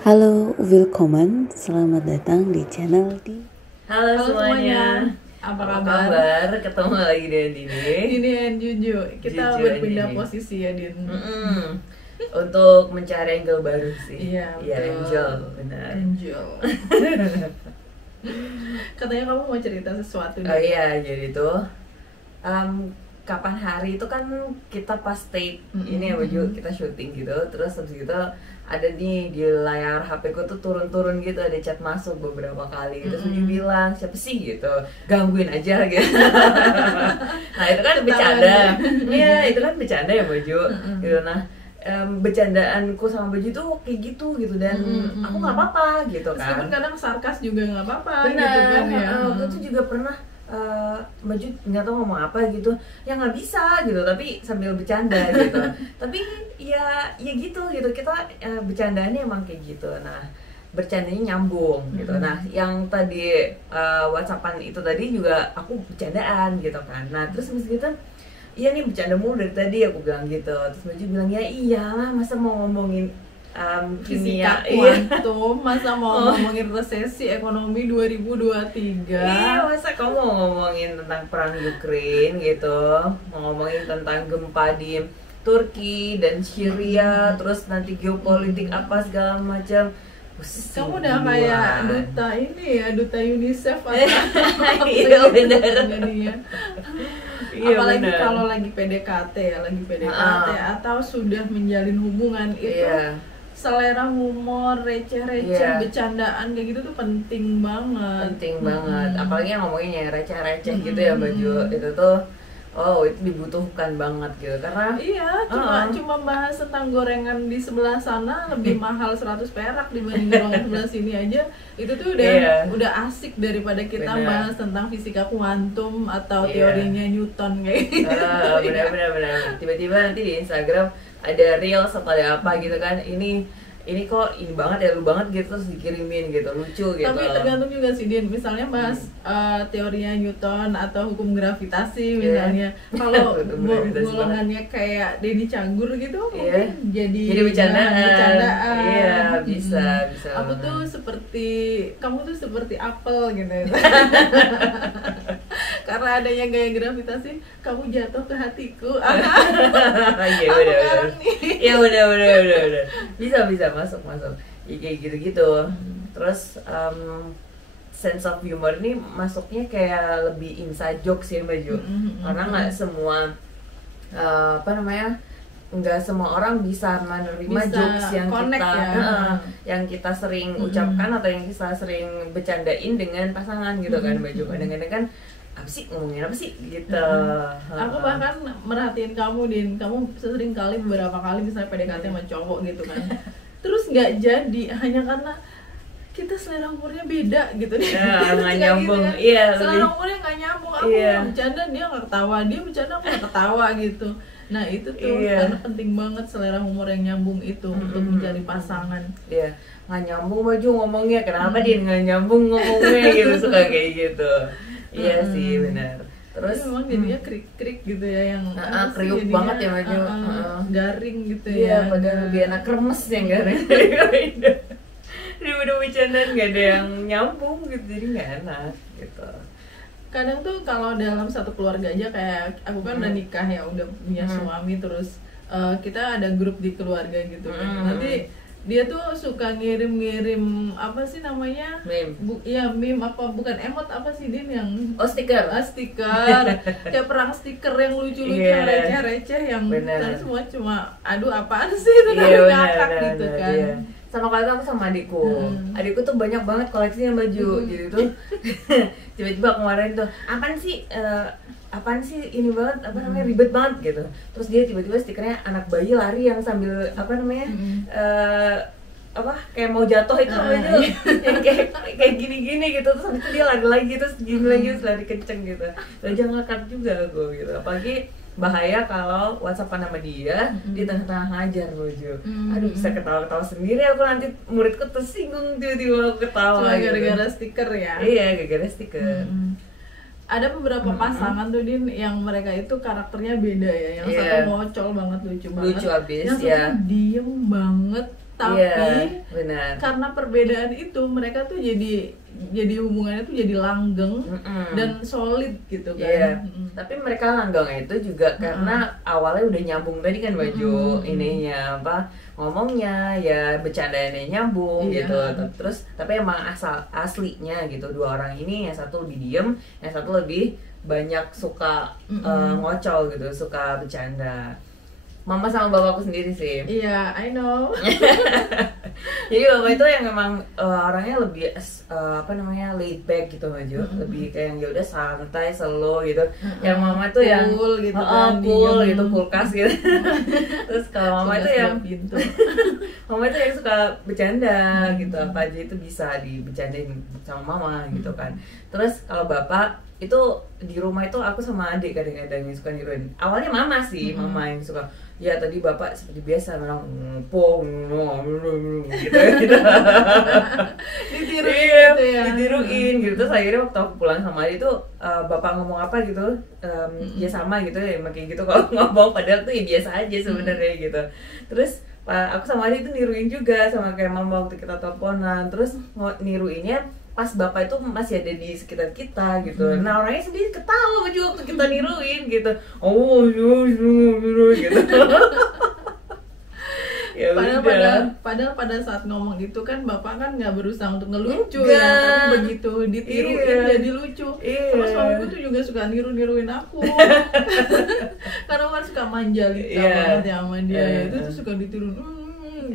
Halo, willkommen, selamat datang di channel di Halo semuanya. Apa Apa kabar? kabar? Ketemu lagi dengan Dini. Ini and Juju. Kita Juju berpindah and Dini. posisi ya, Din. Untuk mencari angle baru sih. Iya, betul. Angel, benar. Angel. Katanya kamu mau cerita sesuatu Oh iya, jadi tuh kapan hari itu kan kita pas take ini ya baju kita syuting gitu, terus habis gitu ada nih di layar HP ku tuh turun-turun gitu, ada chat masuk beberapa kali, terus Baju bilang siapa sih gitu, gangguin aja gitu. Nah itu kan bercanda, iya itu kan bercanda ya Baju gitu. Nah bercandaanku sama Baju tuh kayak gitu dan aku nggak apa-apa gitu kan. Meskipun kadang sarkas juga nggak apa-apa Benar, gitu kan ya. waktu itu juga pernah Baju nggak tahu ngomong apa gitu, ya nggak bisa gitu, tapi sambil bercanda gitu. Tapi ya gitu kita bercandaannya emang kayak gitu. Nah bercandanya nyambung gitu. Nah yang tadi WhatsAppan itu tadi juga aku bercandaan gitu kan. Nah terus habis gitu, iya nih bercanda mulu dari tadi aku bilang gitu. Terus Baju bilang ya iyalah masa mau ngomongin Fisika kimia, kuantum, masa mau ngomongin resesi ekonomi 2023? Iya, masa kamu mau ngomongin tentang perang Ukraine gitu, mau ngomongin tentang gempa di Turki dan Syria, terus nanti geopolitik apa segala macam. Kamu udah kayak duta ini ya, duta UNICEF atau Iya benar. jadinya. Iya, Apalagi benar. kalau lagi PDKT ya, lagi PDKT atau sudah menjalin hubungan itu, Iya. selera humor, receh-receh, Iya. bercandaan kayak gitu tuh penting banget. Penting banget, apalagi yang ngomongin yang receh-receh gitu ya Baju, itu tuh itu dibutuhkan banget gitu karena Iya, cuma bahas tentang gorengan di sebelah sana lebih mahal 100 perak dibanding gorengan sebelah sini aja. Itu tuh udah asik daripada kita Bener. bahas tentang fisika kuantum atau Iya. teorinya Newton kayak gitu. benar. Tiba-tiba nanti di Instagram ada reels atau ada apa gitu kan, ini kok ini banget ya, lu banget gitu, terus dikirimin gitu, lucu gitu. Tapi tergantung juga sih, Din. Misalnya bahas teorinya Newton atau hukum gravitasi misalnya. Kalau Hukum gravitasi golongannya kayak Denny Cagur gitu, Iya. mungkin jadi bercandaan. bercandaan. Iya, bisa. Aku banget. tuh kamu tuh seperti apel gitu. Karena adanya gaya gravitasi, kamu jatuh ke hatiku. Iya Aku udah. garang nih. Iya udah. Bisa masuk. Ya, kayak gitu. Terus sense of humor ini masuknya kayak lebih inside joke sih Baju. Karena nggak semua nggak semua orang bisa menerima Bisa jokes yang connect kita ya. yang kita sering ucapkan atau yang kita sering bercandain dengan pasangan gitu kan Baju. Kadang-kadang kan ngomongin apa sih gitu. Aku bahkan merhatiin kamu, Din. Kamu sering kali beberapa kali misalnya PDKT sama cowok gitu kan. Terus nggak jadi hanya karena kita selera umurnya beda gitu deh. Ya, nggak Kayak nyambung. gitu ya. Iya, Selera lebih. umurnya nggak nyambung. Aku Iya. bercanda dia nggak ketawa, dia bercanda aku nggak ketawa gitu. Nah itu tuh Iya. karena penting banget selera humor yang nyambung itu untuk mencari pasangan. Iya, nggak nyambung Baju ngomongnya, kenapa dia nggak nyambung ngomongnya gitu, suka kayak gitu. Iya sih benar. Terus Tapi memang jadinya krik-krik gitu ya, yang apa sih kriuk jadinya, banget ya Baju. garing gitu Iya, ya. padahal lebih enak kremes yang garing. Daripada bercandaan nggak ada yang nyambung gitu, jadi nggak enak gitu. Kadang tuh kalau dalam satu keluarga aja, kayak aku kan udah nikah ya, udah punya suami, terus kita ada grup di keluarga gitu kan. Nanti dia tuh suka ngirim apa sih namanya, Meme. meme apa, bukan emot, apa sih Din yang Stiker. stiker kayak perang stiker yang lucu-lucu, Iya. receh-receh, yang Bener. tadi semua cuma aduh apaan sih itu, tapi ngakak gitu kan. Iya. Sama kali aku sama adikku. Adikku tuh banyak banget koleksinya baju. Jadi tuh tiba-tiba kemarin tuh apaan sih ini banget, ribet banget gitu. Terus dia tiba-tiba stikernya anak bayi lari yang sambil kayak mau jatuh itu baju yang kayak gini-gini gitu. Terus habis itu dia lari lagi, terus gini lagi, terus lari kenceng gitu. Lah jangan ngakak juga gue gitu. Apalagi bahaya kalau WhatsAppan sama dia di tengah-tengah ngajar Baju. Aduh, bisa ketawa-ketawa sendiri aku, nanti muridku tersinggung tiba-tiba aku ketawa Cuma gitu. gara-gara stiker ya. Iya, gara-gara stiker. Ada beberapa pasangan tuh Din yang mereka itu karakternya beda ya. Yang Iya. satu mocol banget, lucu banget. Lucu abis, yang satu ya. diem banget, tapi benar. karena perbedaan itu mereka tuh jadi hubungannya tuh jadi langgeng dan solid gitu kan. Tapi mereka langgeng itu juga karena awalnya udah nyambung tadi kan baju ininya apa ngomongnya ya bercandanya nyambung gitu. Terus tapi emang aslinya gitu dua orang ini yang satu lebih diem, yang satu lebih banyak suka ngocol gitu, suka bercanda. Mama sama bapakku sendiri sih. Iya, I know. Jadi bapak itu yang memang orangnya lebih laid back gitu aja, lebih kayak yang ya udah santai, slow gitu. Yang mama itu yang cool gitu cool gitu, kulkas gitu. Terus kalau mama itu yang pintu. Mama itu yang suka bercanda gitu, apa aja itu bisa dibercandain sama mama gitu kan. Terus kalau bapak itu di rumah itu aku sama adik kadang-kadang yang suka niruin. Awalnya mama sih, mama yang suka. Ya tadi bapak seperti biasa memang gitu. Ditiruin gitu ya. Ditiruin gitu. Terus akhirnya waktu aku pulang sama dia tuh bapak ngomong apa gitu, ya sama gitu ya kayak gitu kalau ngomong padahal tuh ya biasa aja sebenarnya gitu. Terus aku sama dia tuh niruin juga sama kayak mama waktu kita teleponan. Terus niruinnya pas bapak itu masih ada di sekitar kita gitu. Nah orangnya sendiri ketawa juga waktu kita niruin gitu. Oh gitu. Ya padahal pada saat ngomong itu kan bapak kan nggak berusaha untuk ngelucu ya, tapi begitu ditiruin jadi lucu. Terus suamiku tuh juga suka niruin aku. Karena kan suka manja gitu banget ya sama dia. Itu tuh suka ditiruin.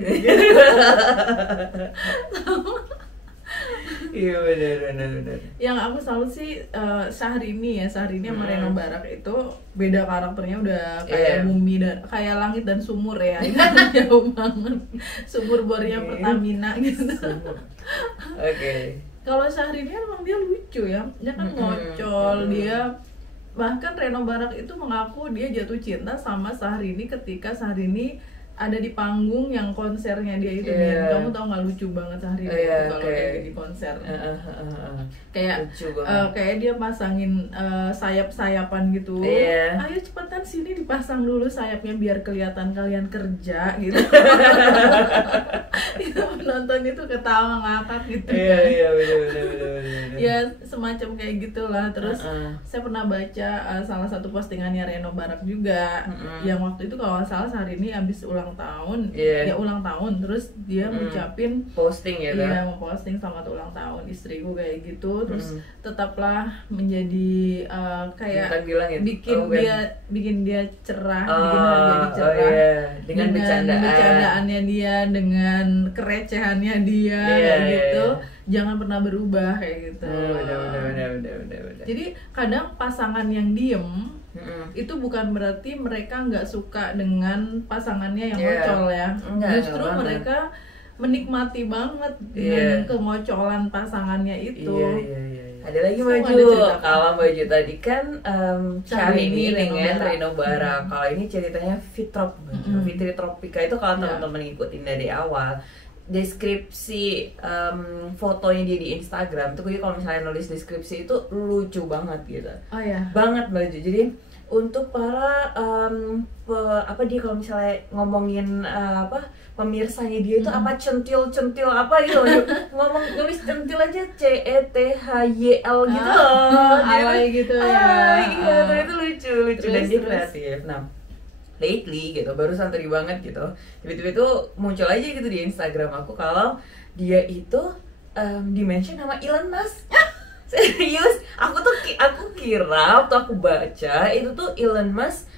Iya benar. Yang aku salut sih Syahrini sama Reno Barak itu beda karakternya udah kayak bumi dan kayak langit dan sumur ya. Ini jauh banget. Sumur bornya Pertamina gitu. Oke. Kalau Syahrini emang dia lucu ya. Dia kan ngocol, dia bahkan Reno Barak itu mengaku dia jatuh cinta sama Syahrini ketika Syahrini ada di panggung yang konsernya dia itu. Kamu tau nggak lucu banget Syahrini itu kalau dia di konser. Kayak dia pasangin sayap-sayapan gitu. Ayo cepetan sini dipasang dulu sayapnya biar kelihatan kalian kerja gitu. Itu penonton itu ketawa ngakak gitu. Iya benar. Ya semacam kayak gitulah. Terus saya pernah baca salah satu postingannya Reno Barak juga yang waktu itu kalau nggak salah Syahrini habis ulang tahun, ulang tahun terus dia ngucapin posting mau posting selamat ulang tahun istriku kayak gitu. Terus tetaplah menjadi kayak bikin dia cerah, bikin dia cerah dengan bercandaannya dia, dengan kerecehannya dia gitu. Jangan pernah berubah kayak gitu. Benar. Jadi kadang pasangan yang diem itu bukan berarti mereka nggak suka dengan pasangannya yang ngocol ya. Justru mereka menikmati banget dengan kemocolan pasangannya itu. Ada lagi baju. Kalau baju tadi kan Syahrini dengan Reno Barak. Kalau ini ceritanya Fitrop, Fitri Tropika itu kalau teman-teman ikutin dari awal. Deskripsi fotonya dia di Instagram tuh kalau misalnya nulis deskripsi itu lucu banget gitu. Banget baju. Jadi untuk para dia kalau misalnya ngomongin pemirsanya dia itu apa centil apa gitu ngomong nulis centil aja CETHYL gitu loh. Alay gitu ya. Itu lucu dan dia kreatif. Nah lately gitu, barusan tadi banget gitu, tiba-tiba itu muncul aja gitu di Instagram aku kalau dia itu di-mention sama Elon Musk. Serius, aku kira waktu aku baca itu tuh Elon Musk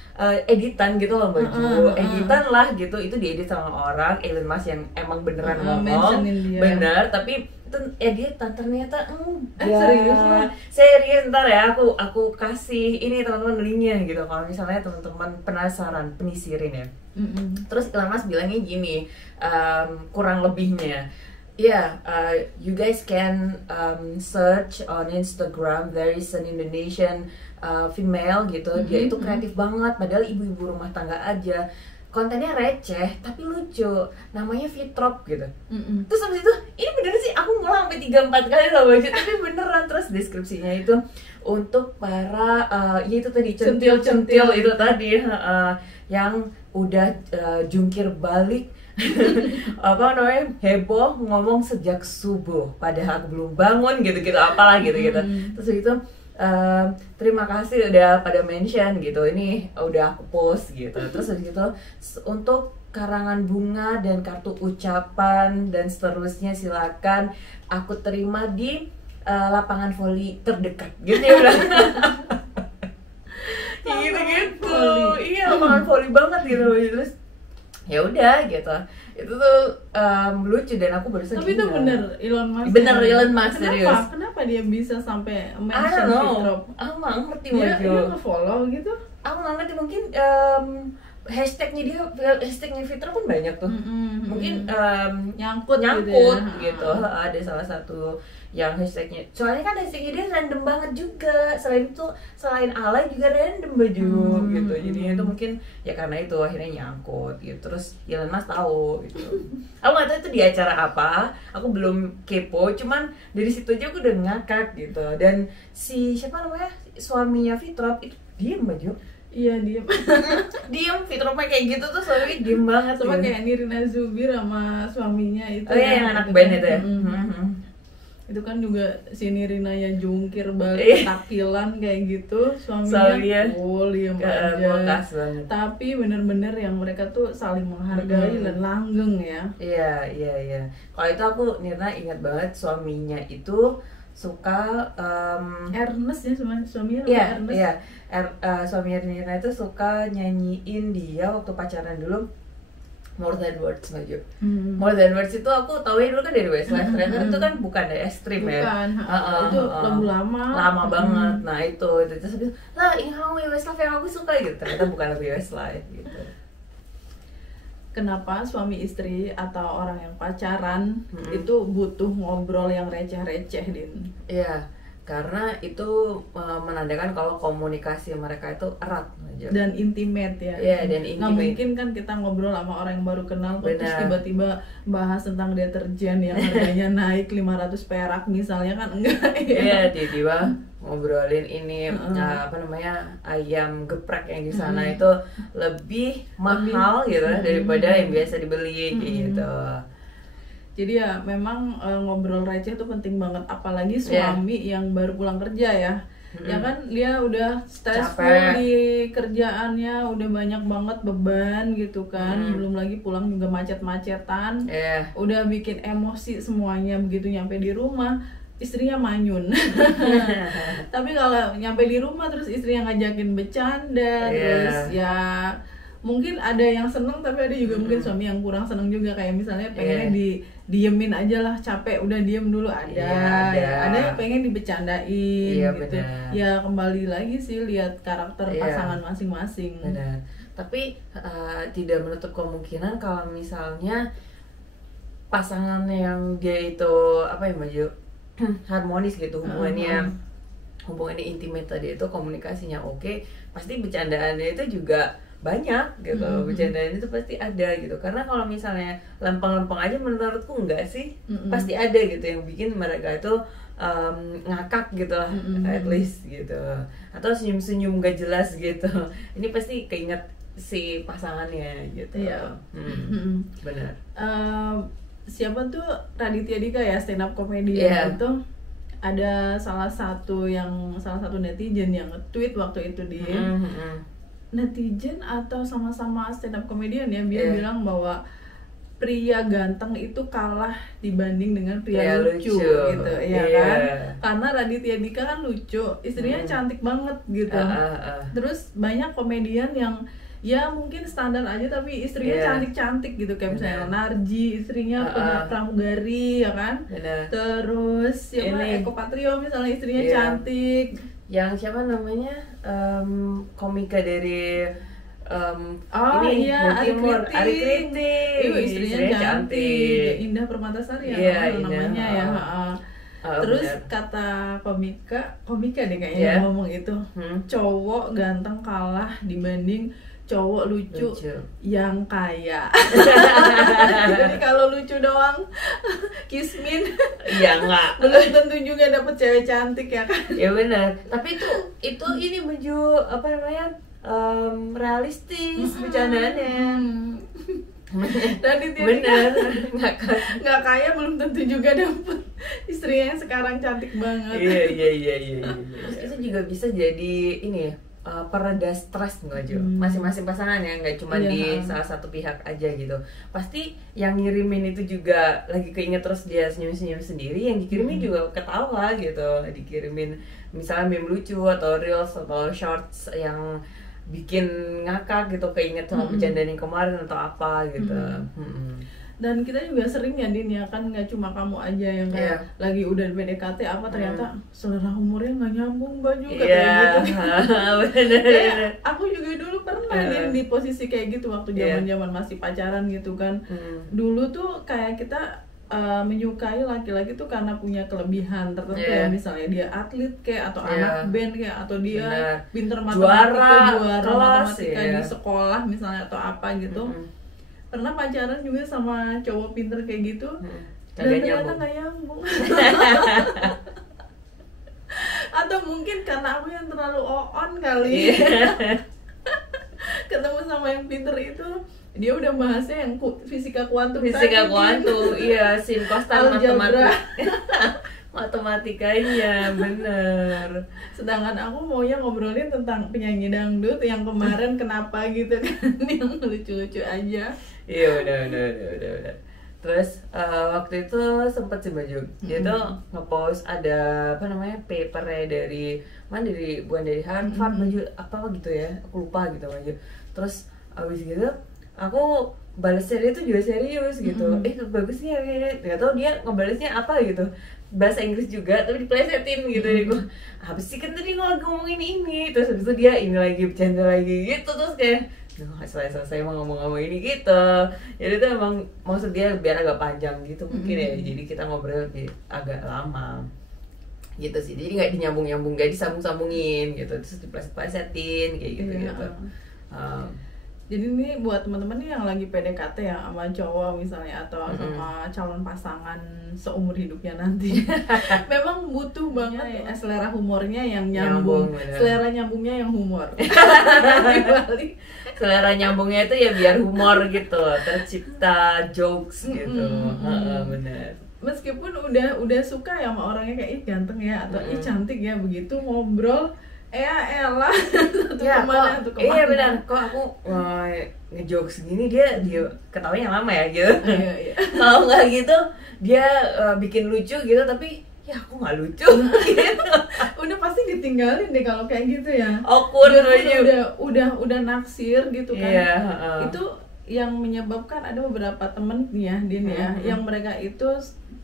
editan gitu loh baju, editan lah gitu, itu diedit sama orang Elon Musk yang emang beneran ngomong, bener, tapi itu editan ternyata serius ntar ya aku kasih ini teman-teman linknya gitu kalau misalnya teman-teman penasaran penisirin ya. Terus Elon Musk bilangnya gini, kurang lebihnya you guys can search on Instagram, there is an Indonesian female gitu, dia itu kreatif banget padahal ibu-ibu rumah tangga aja, kontennya receh tapi lucu, namanya Fitrop gitu. Terus habis itu ini bener sih, aku ngulang sampai 3-4 kali loh baju, tapi beneran. Terus deskripsinya itu untuk para itu tadi centil itu tadi yang udah jungkir balik apa namanya, heboh ngomong sejak subuh padahal aku belum bangun gitu-gitu, apalah gitu-gitu. Terus gitu terima kasih udah pada mention gitu, ini udah aku post gitu. Terus gitu untuk karangan bunga dan kartu ucapan dan seterusnya silakan aku terima di lapangan voli terdekat gitu ya udah. Gitu. Iya, lapangan voli banget gitu. Terus ya udah gitu. Itu tuh lucu dan aku barusan tapi itu bener Elon Musk. Bener Elon Musk, serius. Kenapa dia bisa sampai I mention don't know. Fitrop? Aku nggak ngerti Dia Wajo. nge-follow gitu. Aku nggak ngerti, mungkin hashtagnya Fitra pun banyak tuh. Mungkin Nyangkut gitu. Ada salah satu yang hashtagnya. Soalnya kan hashtagnya dia random banget juga. Selain itu, selain alay juga random baju gitu. Jadinya itu mungkin ya karena itu akhirnya nyangkut gitu. Terus Elon Musk tahu gitu. Aku nggak tahu itu di acara apa. Aku belum kepo. Cuman dari situ aja aku udah ngakak gitu. Dan si siapa namanya, suaminya Fitrop itu diem baju. Iya diem. Diem, Fitropnya kayak gitu tuh suaminya diem banget. Sama gitu. kayak Nirina Zubir sama suaminya itu. Oh iya, yang anak band itu ya. Itu kan juga si Nirina yang jungkir balik Iya. takilan kayak gitu, suaminya diem aja. Bekas banget. Tapi bener-bener yang mereka tuh saling menghargai dan langgeng ya. Iya. Kalau itu aku Nirna ingat banget suaminya itu suka Ernest ya suaminya iya, Ernest. iya. Suaminya Nirna itu suka nyanyiin dia waktu pacaran dulu More Than Words baju. More Than Words itu aku tahu dulu kan dari Westlife. Ternyata itu kan bukan dari ekstrim ya. Bukan, itu lagu lama. Lama banget. Nah itu terus habis lah ini kamu Westlife yang aku suka gitu. Ternyata bukan lagu Westlife gitu. Kenapa suami istri atau orang yang pacaran itu butuh ngobrol yang receh-receh, Din? Iya, karena itu menandakan kalau komunikasi mereka itu erat aja. Dan intimate ya. Iya, dan Nggak intimate. mungkin kan kita ngobrol sama orang yang baru kenal terus Benar. tiba-tiba bahas tentang deterjen yang harganya naik 500 perak misalnya, kan enggak ya. Iya, tiba-tiba ngobrolin ini apa namanya, ayam geprek yang di sana itu lebih mahal gitu daripada yang biasa dibeli gitu. Jadi ya memang ngobrol receh itu penting banget, apalagi suami yang baru pulang kerja ya. Ya kan dia udah stressful Capek. di kerjaannya, udah banyak banget beban gitu kan. Belum lagi pulang juga macet-macetan. Iya. Udah bikin emosi semuanya, begitu nyampe di rumah istrinya manyun. Tapi kalau nyampe di rumah terus istrinya ngajakin bercanda, terus ya mungkin ada yang seneng tapi ada juga mungkin suami yang kurang seneng juga, kayak misalnya pengennya diemin aja lah, capek udah diem dulu, ada yang pengen dibecandain gitu. Benar. Ya kembali lagi sih lihat karakter pasangan masing-masing. Benar. Tapi tidak menutup kemungkinan kalau misalnya pasangan yang dia itu apa ya maju harmonis gitu hubungannya intimate tadi itu, komunikasinya oke, pasti bercandaannya itu juga banyak gitu. Bercandaan itu pasti ada gitu, karena kalau misalnya lempeng-lempeng aja menurutku enggak sih, pasti ada gitu yang bikin mereka itu ngakak gitu lah, at least gitu, atau senyum-senyum gak jelas gitu. Ini pasti keinget si pasangannya gitu. Iya. Benar. Siapa tuh Raditya Dika ya, stand up comedian itu, ada salah satu netizen yang nge-tweet waktu itu dia netizen atau sama-sama stand up comedian ya, dia bilang bahwa pria ganteng itu kalah dibanding dengan pria lucu gitu ya kan, karena Raditya Dika kan lucu, istrinya cantik banget gitu. Terus banyak komedian yang ya mungkin standar aja tapi istrinya cantik-cantik gitu, kayak misalnya Narji, istrinya pramugari ya kan. Terus siapa, Eko Patrio misalnya, istrinya cantik. Yang siapa namanya, komika dari ini Ari Kriting. Istrinya cantik. Indah Permatasari ya namanya ya. Terus kata komika deh kayaknya ngomong itu, cowok ganteng kalah dibanding cowok lucu yang kaya. Jadi kalau lucu doang kismin, ya enggak, belum tentu juga dapet cewek cantik ya kan. Ya benar, tapi itu ini baju apa namanya, realistis bercandaannya. Dan dia bener nggak kaya belum tentu juga dapet istri yang sekarang cantik banget. iya. Terus itu juga bisa jadi ini ya, pereda stres nggak Jo? Masing-masing pasangan ya, nggak cuma di salah satu pihak aja gitu. Pasti yang ngirimin itu juga lagi keinget terus dia senyum-senyum sendiri, yang dikirimin juga ketawa gitu, dikirimin misalnya meme lucu atau reels atau shorts yang bikin ngakak gitu, keinget sama bercandaan yang kemarin atau apa gitu. Dan kita juga sering ya Din ya, kan nggak cuma kamu aja yang kayak lagi udah PDKT apa ternyata selera humornya nggak nyambung baju kayak gitu. Bener. Aku juga dulu pernah Din di posisi kayak gitu waktu zaman masih pacaran gitu kan. Dulu tuh kayak kita menyukai laki-laki tuh karena punya kelebihan tertentu ya, misalnya dia atlet kayak atau anak band kayak atau dia pinter matematika, juara kelas, matematika di sekolah misalnya atau apa gitu. Pernah pacaran juga sama cowok pinter kayak gitu dan ternyata nggak nyambung. Atau mungkin karena aku yang terlalu on kali. Ketemu sama yang pinter itu, dia udah bahasnya yang fisika kuantum, iya, sin kostan matematikanya, bener. Sedangkan aku maunya ngobrolin tentang penyanyi dangdut yang kemarin kenapa gitu kan, yang lucu-lucu aja. Iya, udah. Terus waktu itu sempet sih Baju, dia tuh ngepost ada apa namanya papernya dari mana, bukan dari Harvard Baju apa gitu ya, aku lupa gitu Baju. Terus abis gitu aku balesnya dia tuh juga serius gitu, bagus nih kayaknya, nggak tahu dia ngebalesnya apa gitu, bahasa Inggris juga tapi diplesetin gitu. Gue habis sih kan tadi ngomongin ini, terus habis itu dia ini lagi bercanda lagi gitu, terus kayak nggak selesai mau ngomong ini gitu. Jadi itu emang maksud dia biar agak panjang gitu mungkin ya, jadi kita ngobrol lebih agak lama gitu sih, jadi nggak dinyambung-nyambung, nggak disambung-sambungin gitu, terus dipleset-plesetin kayak gitu. Jadi ini buat teman-teman nih yang lagi PDKT ya sama cowok misalnya atau sama calon pasangan seumur hidupnya nanti. Memang butuh banget ya selera humornya yang nyambung. Selera nyambungnya yang humor. Selera nyambungnya itu ya biar humor gitu, tercipta jokes gitu. Benar. Meskipun udah suka ya sama orangnya kayak ih ganteng ya atau ih cantik ya, begitu ngobrol elah satu kemana. Iya benar, kok aku ngejokes gini dia ketawanya lama ya gitu. Iya. Kalau nggak gitu dia bikin lucu gitu tapi ya aku nggak lucu gitu. Udah pasti ditinggalin deh kalau kayak gitu ya. Awkward udah naksir gitu kan. Itu yang menyebabkan ada beberapa temen nih ya Din ya, yang mereka itu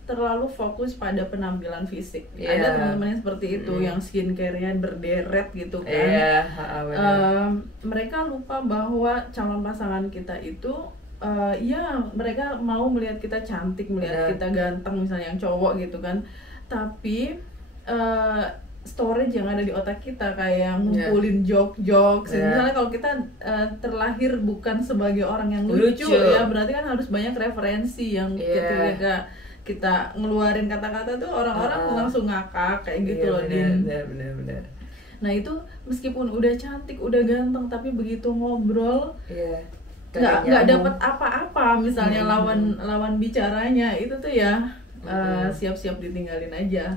terlalu fokus pada penampilan fisik. Ada teman-teman yang seperti itu, yang skincare-nya berderet gitu kan. Mereka lupa bahwa calon pasangan kita itu mereka mau melihat kita cantik, melihat kita ganteng misalnya yang cowok gitu kan. Tapi storage yang ada di otak kita kayak ngumpulin joke-jokes. Misalnya kalau kita terlahir bukan sebagai orang yang lucu ya, berarti kan harus banyak referensi yang ketika kita ngeluarin kata-kata tuh orang-orang langsung ngakak kayak gitu loh Din. Bener. Nah itu meskipun udah cantik, udah ganteng, tapi begitu ngobrol nggak dapat apa-apa misalnya lawan bicaranya itu tuh ya siap-siap ditinggalin aja.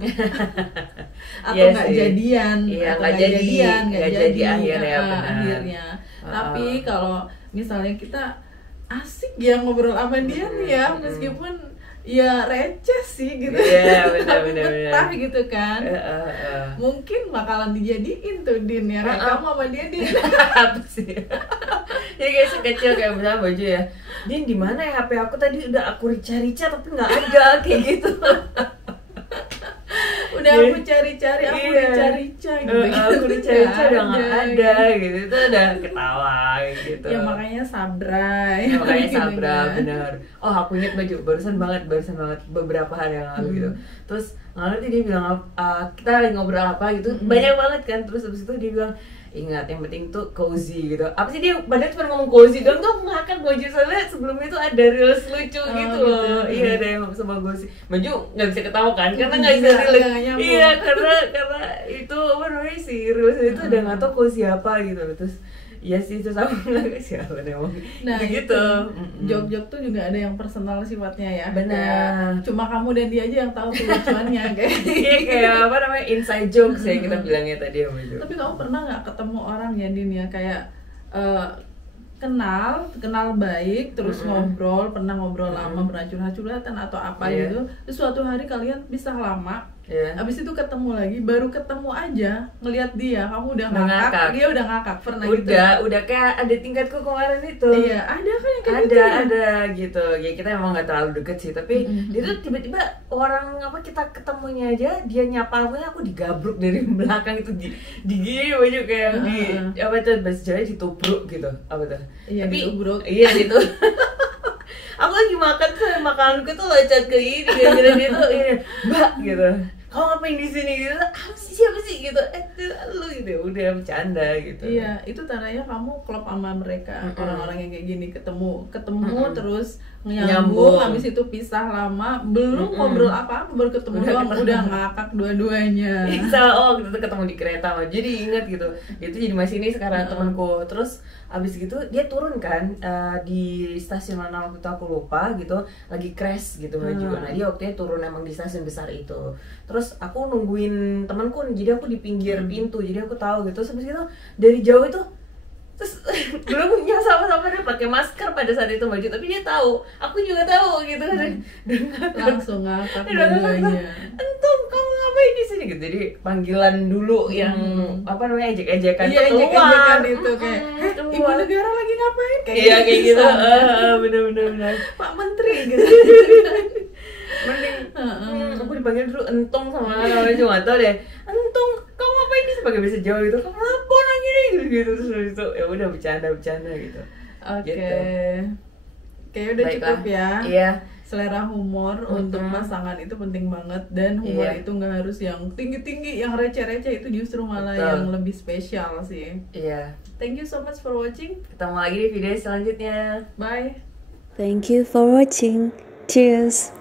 Atau nggak jadian, nggak jadi akhirnya. Tapi kalau misalnya kita asik ya ngobrol sama dia nih ya, meskipun ya receh sih gitu, tapi betah gitu kan. Mungkin bakalan dijadiin tuh Din ya, kayak kamu sama dia Din. Apa sih? Ya kayak sekecil kayak misalnya Baju ya, Din di mana ya HP aku tadi, udah aku rica-rica tapi nggak ada kayak gitu. Udah aku cari-cari, aku rica-rica gitu. Aku rica-rica udah nggak ada gitu, itu udah ketawa gitu. Ya makanya sabrai. Bener. Oh aku inget Baju, barusan banget beberapa hari yang lalu gitu. Terus ngerti dia bilang kita lagi ngobrol apa gitu, banyak banget kan. Terus habis itu dia bilang, ingat yang penting tuh cozy gitu. Apa sih dia padahal cuma ngomong cozy doang, tuh aku ngakak Baju, soalnya sebelumnya tuh ada reels lucu gitu loh. Iya, ada yang sama cozy. Baju nggak bisa ketawa kan karena nggak bisa relate. Iya, karena itu apa namanya sih reels itu udah nggak tahu cozy apa gitu. Terus Iya sih, terus aku bilang sialan emang. Nah gitu. Jok-jok tuh juga ada yang personal sifatnya ya. Benar. Kayak cuma kamu dan dia aja yang tahu tuh lucuannya kayak. Iya, kayak apa namanya, inside jokes ya kita bilangnya tadi sama Jo. Tapi kamu pernah nggak ketemu orang ya Din ya kayak kenal baik terus ngobrol, pernah ngobrol lama, pernah curhat-curhatan atau apa gitu, terus suatu hari kalian bisa lama, abis itu ketemu lagi, baru ketemu aja ngelihat dia kamu udah ngakak, dia udah ngakak, pernah gitu? Udah kayak ada tingkatku kemarin itu. Iya, ada kan yang kayak gitu. Ada gitu. Ya kita emang nggak terlalu deket sih, tapi dia tuh tiba-tiba orang apa, kita ketemunya aja dia nyapa aku digabruk dari belakang itu di gini baju kayak di apa itu bahasa Jawa ditubruk gitu. Apa tuh? Iya, tapi ditubruk. iya gitu. Aku lagi makan tuh, makananku tuh loncat ke ini, gara-gara dia tuh ini, Mbak gitu. Kamu ngapain di sini gitu? Siapa sih gitu? Lu gitu. Udah bercanda gitu. Iya, itu tandanya kamu klop sama mereka, orang-orang yang kayak gini, ketemu terus nyambung, habis itu pisah lama, belum ngobrol apa-apa, baru ketemu doang udah ngakak dua-duanya. Oh, gitu ketemu di kereta mah. Jadi ingat gitu. Itu jadi masih ini sekarang temanku. Terus abis gitu dia turun kan di stasiun mana waktu itu aku lupa gitu, lagi crash gitu baju. Nah dia waktunya turun emang di stasiun besar itu. Terus aku nungguin temanku, jadi aku di pinggir pintu, jadi aku tahu gitu. Terus abis itu dari jauh itu, terus belum punya sama-sama dia pakai masker pada saat itu baju, tapi dia tahu, aku juga tahu gitu kan. Dan langsung ngakak dua-duanya. Entung kamu ngapain di sini gitu. Jadi panggilan dulu yang apa namanya, ejek-ejekan iya, tuh ejek-ejekan itu kayak ibu negara lagi ngapain kayak iya kayak gitu. Bener-bener Pak Menteri gitu. mending aku dipanggil dulu entung sama orang cuma tau deh, entung kamu ngapain di sini, pakai bahasa Jawa gitu, kamu lapor lagi nih gitu. Terus itu ya udah bercanda gitu. Oke. Gitu. Kayaknya udah Baiklah. cukup ya. Iya. Selera humor untuk pasangan itu penting banget, dan humor itu nggak harus yang tinggi-tinggi, yang receh-receh, itu justru malah yang lebih spesial sih. Iya. Thank you so much for watching. Ketemu lagi di video selanjutnya. Bye. Thank you for watching. Cheers.